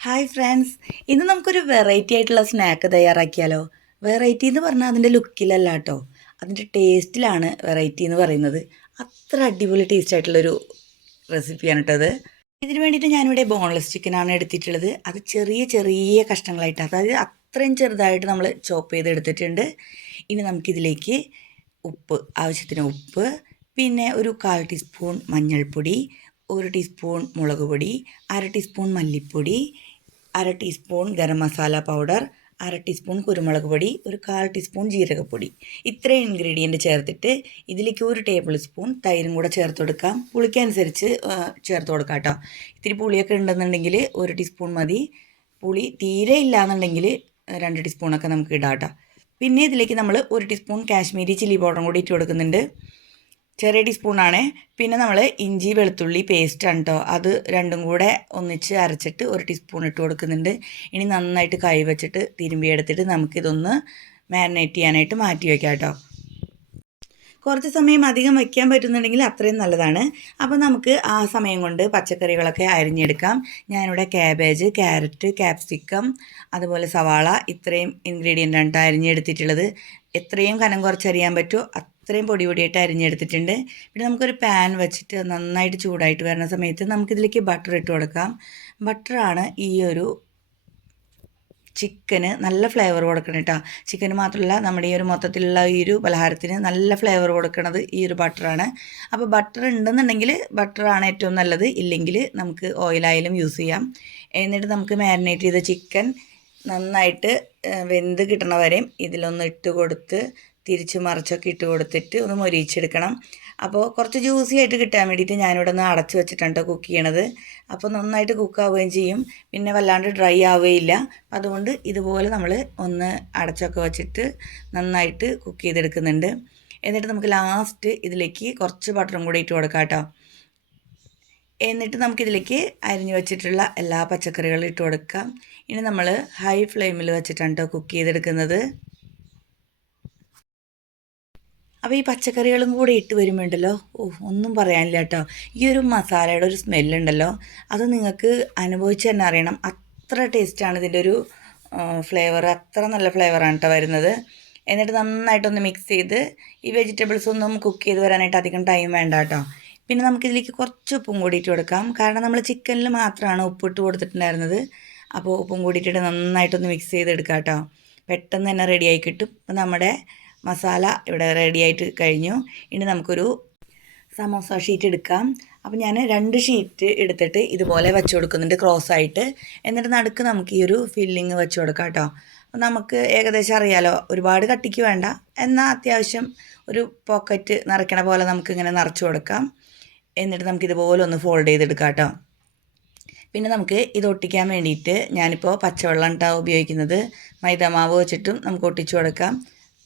Hi friends, ഇന്ന് നമുക്കൊരു variety ആയിട്ടുള്ള സ്നാക്ക് തയ്യാറാക്കിയാലോ? വെറൈറ്റി എന്ന് പറഞ്ഞാൽ അതിൻ്റെ ലുക്കിലല്ല കേട്ടോ, അതിൻ്റെ ടേസ്റ്റിലാണ് വെറൈറ്റി എന്ന് പറയുന്നത്. അത്ര അടിപൊളി ടേസ്റ്റ് ആയിട്ടുള്ളൊരു റെസിപ്പിയാണ് കേട്ടോ അത്. ഇതിന് വേണ്ടിയിട്ട് ഞാനിവിടെ ബോൺലെസ് ചിക്കനാണ് എടുത്തിട്ടുള്ളത്. അത് ചെറിയ ചെറിയ കഷ്ണങ്ങളായിട്ട്, അതായത് അത്രയും ചെറുതായിട്ട് നമ്മൾ ചോപ്പ് ചെയ്തെടുത്തിട്ടുണ്ട്. ഇനി നമുക്കിതിലേക്ക് ആവശ്യത്തിന് ഉപ്പ്, പിന്നെ ഒരു 1/4 ടീസ്പൂൺ മഞ്ഞൾപ്പൊടി, 1 ടീസ്പൂൺ മുളക് പൊടി, 1/2 ടീസ്പൂൺ മല്ലിപ്പൊടി, 1/2 teaspoon garam masala powder, 1/2 teaspoon കുരുമുളക് പൊടി, ഒരു 1/4 ടീസ്പൂൺ ജീരകപ്പൊടി. ഇത്രയും ഇൻഗ്രീഡിയൻറ്റ് ചേർത്തിട്ട് ഇതിലേക്ക് 1 ടേബിൾ സ്പൂൺ തൈരും കൂടെ ചേർത്ത് കൊടുക്കാം. പുളിക്കനുസരിച്ച് ചേർത്ത് കൊടുക്കാം കേട്ടോ. ഇത്തിരി പുളിയൊക്കെ ഉണ്ടെന്നുണ്ടെങ്കിൽ 1 ടീസ്പൂൺ മതി. പുളി തീരെ ഇല്ലയെന്നുണ്ടെങ്കിൽ 2 ടീസ്പൂണൊക്കെ നമുക്ക് ഇടാം കേട്ടോ. പിന്നെ ഇതിലേക്ക് നമ്മൾ 1 ടീസ്പൂൺ കാശ്മീരി ചില്ലി പൗഡറും കൂടി ഇട്ട് കൊടുക്കുന്നുണ്ട്. ചെറിയ ടീസ്പൂണാണ്. പിന്നെ നമ്മൾ ഇഞ്ചി വെളുത്തുള്ളി പേസ്റ്റാണ് കേട്ടോ, അത് രണ്ടും കൂടെ ഒന്നിച്ച് അരച്ചിട്ട് 1 ടീസ്പൂൺ ഇട്ട് കൊടുക്കുന്നുണ്ട്. ഇനി നന്നായിട്ട് കൈ വെച്ചിട്ട് തിരുമ്പിയെടുത്തിട്ട് നമുക്കിതൊന്ന് മാരിനേറ്റ് ചെയ്യാനായിട്ട് മാറ്റി വയ്ക്കാം കേട്ടോ. കുറച്ച് സമയം അധികം വയ്ക്കാൻ പറ്റുന്നുണ്ടെങ്കിൽ അത്രയും നല്ലതാണ്. അപ്പോൾ നമുക്ക് ആ സമയം കൊണ്ട് പച്ചക്കറികളൊക്കെ അരിഞ്ഞെടുക്കാം. ഞാനിവിടെ ക്യാബേജ്, ക്യാരറ്റ്, ക്യാപ്സിക്കം, അതുപോലെ സവാള, ഇത്രയും ഇൻഗ്രീഡിയൻ്റാണ് അരിഞ്ഞെടുത്തിട്ടുള്ളത്. എത്രയും കനം കുറച്ച് അരിയാൻ പറ്റുമോ അത്രയും പൊടി പൊടിയായിട്ട് അരിഞ്ഞെടുത്തിട്ടുണ്ട്. പിന്നെ നമുക്കൊരു പാൻ വെച്ചിട്ട് നന്നായിട്ട് ചൂടായിട്ട് വരുന്ന സമയത്ത് നമുക്കിതിലേക്ക് ബട്ടർ ഇട്ട് കൊടുക്കാം. ബട്ടറാണ് ഈ ഒരു ചിക്കന് നല്ല ഫ്ലേവർ കൊടുക്കണം കേട്ടോ. ചിക്കന് മാത്രമല്ല, നമ്മുടെ ഈ ഒരു മൊത്തത്തിലുള്ള ഈ ഒരു പലഹാരത്തിന് നല്ല ഫ്ലേവർ കൊടുക്കുന്നത് ഈ ഒരു ബട്ടറാണ്. അപ്പോൾ ബട്ടർ ഉണ്ടെന്നുണ്ടെങ്കിൽ ബട്ടറാണ് ഏറ്റവും നല്ലത്, ഇല്ലെങ്കിൽ നമുക്ക് ഓയിലായാലും യൂസ് ചെയ്യാം. എന്നിട്ട് നമുക്ക് മാരിനേറ്റ് ചെയ്ത ചിക്കൻ നന്നായിട്ട് വെന്ത് കിട്ടണ വരെയും ഇതിലൊന്ന് ഇട്ട് കൊടുത്ത് തിരിച്ച് മറിച്ചൊക്കെ ഇട്ട് കൊടുത്തിട്ട് ഒന്ന് മൊരിയിച്ചെടുക്കണം. അപ്പോൾ കുറച്ച് ജ്യൂസി ആയിട്ട് കിട്ടാൻ വേണ്ടിയിട്ട് ഞാനിവിടെ ഒന്ന് അടച്ച് വെച്ചിട്ടാണ് കുക്ക് ചെയ്യണത്. അപ്പോൾ നന്നായിട്ട് കുക്കാവുകയും ചെയ്യും, പിന്നെ വല്ലാണ്ട് ഡ്രൈ ആവുകയില്ല. അതുകൊണ്ട് ഇതുപോലെ നമ്മൾ ഒന്ന് അടച്ചൊക്കെ വെച്ചിട്ട് നന്നായിട്ട് കുക്ക് ചെയ്തെടുക്കുന്നുണ്ട്. എന്നിട്ട് നമുക്ക് ലാസ്റ്റ് ഇതിലേക്ക് കുറച്ച് ബട്ടറും കൂടി ഇട്ട് കൊടുക്കാം കേട്ടോ. എന്നിട്ട് നമുക്കിതിലേക്ക് അരിഞ്ഞു വെച്ചിട്ടുള്ള എല്ലാ പച്ചക്കറികളും ഇട്ട് കൊടുക്കാം. ഇനി നമ്മൾ ഹൈ ഫ്ലെയിമിൽ വെച്ചിട്ടാണ് കേട്ടോ കുക്ക് ചെയ്തെടുക്കുന്നത്. അപ്പോൾ ഈ പച്ചക്കറികളും കൂടി ഇട്ട് വരുമ്പോണ്ടല്ലോ, ഒന്നും പറയാനില്ല കേട്ടോ. ഈ ഒരു മസാലയുടെ ഒരു സ്മെല്ലുണ്ടല്ലോ, അത് നിങ്ങൾക്ക് അനുഭവിച്ച് തന്നെ അറിയണം. അത്ര ടേസ്റ്റാണ് ഇതിൻ്റെ ഒരു ഫ്ലേവർ, അത്ര നല്ല ഫ്ലേവറാണ് കേട്ടോ വരുന്നത്. എന്നിട്ട് നന്നായിട്ടൊന്ന് മിക്സ് ചെയ്ത് ഈ വെജിറ്റബിൾസ് ഒന്നും കുക്ക് ചെയ്ത് വരാനായിട്ട് അധികം ടൈം വേണ്ട കേട്ടോ. പിന്നെ നമുക്കിതിലേക്ക് കുറച്ച് ഉപ്പും കൂടി ഇട്ട് കൊടുക്കാം. കാരണം നമ്മൾ ചിക്കനിൽ മാത്രമാണ് ഉപ്പിട്ട് കൊടുത്തിട്ടുണ്ടായിരുന്നത്. അപ്പോൾ ഉപ്പും കൂടിയിട്ടിട്ട് നന്നായിട്ടൊന്ന് മിക്സ് ചെയ്തെടുക്കാം കേട്ടോ. പെട്ടെന്ന് തന്നെ റെഡിയായി കിട്ടും. അപ്പോൾ നമ്മുടെ മസാല ഇവിടെ റെഡി ആയിട്ട് കഴിഞ്ഞു. ഇനി നമുക്കൊരു സമോസ ഷീറ്റ് എടുക്കാം. അപ്പോൾ ഞാൻ 2 ഷീറ്റ് എടുത്തിട്ട് ഇതുപോലെ വെച്ച് കൊടുക്കുന്നുണ്ട് ക്രോസ് ആയിട്ട്. എന്നിട്ട് നടുക്ക് നമുക്ക് ഈ ഒരു ഫില്ലിങ് വെച്ച് കൊടുക്കാം കേട്ടോ. അപ്പോൾ നമുക്ക് ഏകദേശം അറിയാലോ, ഒരുപാട് കട്ടിക്ക് വേണ്ട, എന്നാൽ അത്യാവശ്യം ഒരു പോക്കറ്റ് നിറയ്ക്കണ പോലെ നമുക്കിങ്ങനെ നിറച്ച് കൊടുക്കാം. എന്നിട്ട് നമുക്കിതുപോലെ ഒന്ന് ഫോൾഡ് ചെയ്തെടുക്കാം കേട്ടോ. പിന്നെ നമുക്ക് ഇത് ഒട്ടിക്കാൻ വേണ്ടിയിട്ട് ഞാനിപ്പോൾ പച്ചവെള്ളം ഉണ്ടാവും ഉപയോഗിക്കുന്നത്. മൈദാമാവ് വെച്ചിട്ടും നമുക്ക് ഒട്ടിച്ചു കൊടുക്കാം.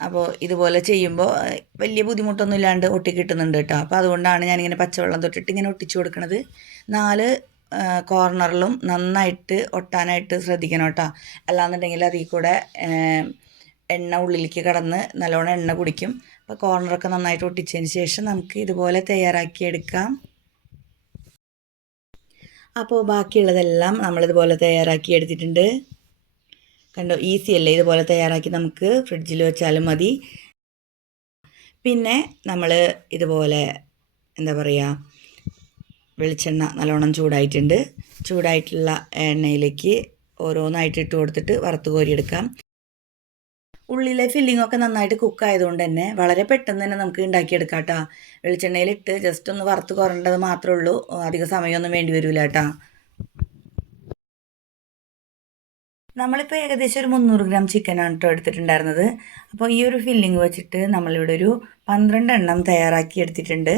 അപ്പോൾ ഇതുപോലെ ചെയ്യുമ്പോൾ വലിയ ബുദ്ധിമുട്ടൊന്നും ഇല്ലാണ്ട് ഒട്ടി കിട്ടുന്നുണ്ട് കേട്ടോ. അപ്പോൾ അതുകൊണ്ടാണ് ഞാനിങ്ങനെ പച്ചവെള്ളം തൊട്ടിട്ട് ഇങ്ങനെ ഒട്ടിച്ചു കൊടുക്കുന്നത്. 4 കോർണറിലും നന്നായിട്ട് ഒട്ടാനായിട്ട് ശ്രദ്ധിക്കണം കേട്ടോ. അല്ലാന്നുണ്ടെങ്കിൽ അതിൽ കൂടെ എണ്ണ ഉള്ളിലേക്ക് കടന്ന് നല്ലോണം എണ്ണ കുടിക്കും. അപ്പോൾ കോർണറൊക്കെ നന്നായിട്ട് ഒട്ടിച്ചതിന് ശേഷം നമുക്ക് ഇതുപോലെ തയ്യാറാക്കിയെടുക്കാം. അപ്പോൾ ബാക്കിയുള്ളതെല്ലാം നമ്മളിതുപോലെ തയ്യാറാക്കി എടുത്തിട്ടുണ്ട്. കണ്ടോ, ഈസി അല്ലേ? ഇതുപോലെ തയ്യാറാക്കി നമുക്ക് ഫ്രിഡ്ജിൽ വെച്ചാലും മതി. പിന്നെ നമ്മൾ ഇതുപോലെ എന്താ പറയുക, വെളിച്ചെണ്ണ നല്ലോണം ചൂടായിട്ടുണ്ട്. ചൂടായിട്ടുള്ള എണ്ണയിലേക്ക് ഓരോന്നായിട്ട് ഇട്ട് കൊടുത്തിട്ട് വറുത്ത് കോരിയെടുക്കാം. ഉള്ളിലെ ഫില്ലിങ്ങൊക്കെ നന്നായിട്ട് കുക്കായതുകൊണ്ട് തന്നെ വളരെ പെട്ടെന്ന് തന്നെ നമുക്ക് ഉണ്ടാക്കിയെടുക്കാം കേട്ടോ. വെളിച്ചെണ്ണയിലിട്ട് ജസ്റ്റ് ഒന്ന് വറുത്ത് കുറേണ്ടത് മാത്രമേ ഉള്ളൂ, അധിക സമയമൊന്നും വേണ്ടി വരില്ല കേട്ടോ. നമ്മളിപ്പോൾ ഏകദേശം ഒരു 300 ഗ്രാം ചിക്കനാണ് കേട്ടോ എടുത്തിട്ടുണ്ടായിരുന്നത്. അപ്പോൾ ഈ ഒരു ഫില്ലിങ് വെച്ചിട്ട് നമ്മളിവിടെ ഒരു 12 എണ്ണം തയ്യാറാക്കി എടുത്തിട്ടുണ്ട്.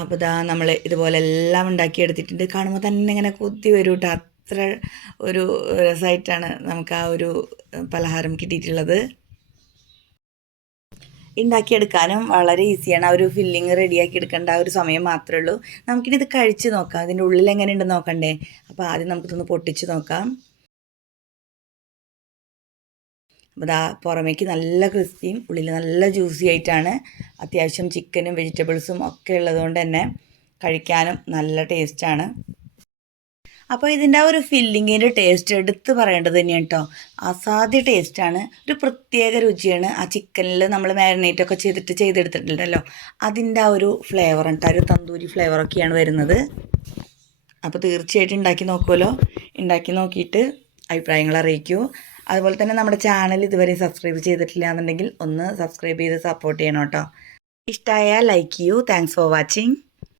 അപ്പോൾ ഇതാ നമ്മൾ ഇതുപോലെ എല്ലാം ഉണ്ടാക്കി എടുത്തിട്ടുണ്ട്. കാണുമ്പോൾ തന്നെ ഇങ്ങനെ കൊത്തി വരും കേട്ടോ. അത്ര ഒരു രസമായിട്ടാണ് നമുക്ക് ആ ഒരു പലഹാരം കിട്ടിയിട്ടുള്ളത്. ഉണ്ടാക്കിയെടുക്കാനും വളരെ ഈസിയാണ്. ആ ഒരു ഫില്ലിങ് റെഡിയാക്കി എടുക്കേണ്ട ആ ഒരു സമയം മാത്രമേ ഉള്ളൂ. നമുക്കിനി ഇത് കഴിച്ച് നോക്കാം, അതിൻ്റെ ഉള്ളിൽ എങ്ങനെ ഉണ്ടെന്ന് നോക്കണ്ടേ. അപ്പോൾ ആദ്യം നമുക്കിതൊന്ന് പൊട്ടിച്ച് നോക്കാം. അപ്പോൾ ഇതാ പുറമേക്ക് നല്ല ക്രിസ്പിയും ഉള്ളിൽ നല്ല ജ്യൂസി ആയിട്ടാണ്. അത്യാവശ്യം ചിക്കനും വെജിറ്റബിൾസും ഒക്കെ ഉള്ളതുകൊണ്ട് തന്നെ കഴിക്കാനും നല്ല ടേസ്റ്റാണ്. അപ്പോൾ ഇതിൻ്റെ ആ ഒരു ഫില്ലിങ്ങിൻ്റെ ടേസ്റ്റ് എടുത്ത് പറയേണ്ടത് തന്നെയാണ് കേട്ടോ. അസാധ്യ ടേസ്റ്റാണ്. ഒരു പ്രത്യേക രുചിയാണ് ആ ചിക്കനിൽ നമ്മൾ മാരിനേറ്റൊക്കെ ചെയ്തെടുത്തിട്ടുണ്ടല്ലോ, അതിൻ്റെ ആ ഒരു ഫ്ലേവർ കേട്ടോ, ഒരു തന്തൂരി ഫ്ലേവറൊക്കെയാണ് വരുന്നത്. അപ്പോൾ തീർച്ചയായിട്ടും ഉണ്ടാക്കി നോക്കുമല്ലോ. ഉണ്ടാക്കി നോക്കിയിട്ട് അഭിപ്രായങ്ങൾ അറിയിക്കൂ. അതുപോലെ തന്നെ നമ്മുടെ ചാനൽ ഇതുവരെ സബ്സ്ക്രൈബ് ചെയ്തിട്ടില്ല എന്നുണ്ടെങ്കിൽ ഒന്ന് സബ്സ്ക്രൈബ് ചെയ്ത് സപ്പോർട്ട് ചെയ്യണം കേട്ടോ. ഇഷ്ടമായാൽ ലൈക്ക് ചെയ്യൂ. Thanks for watching.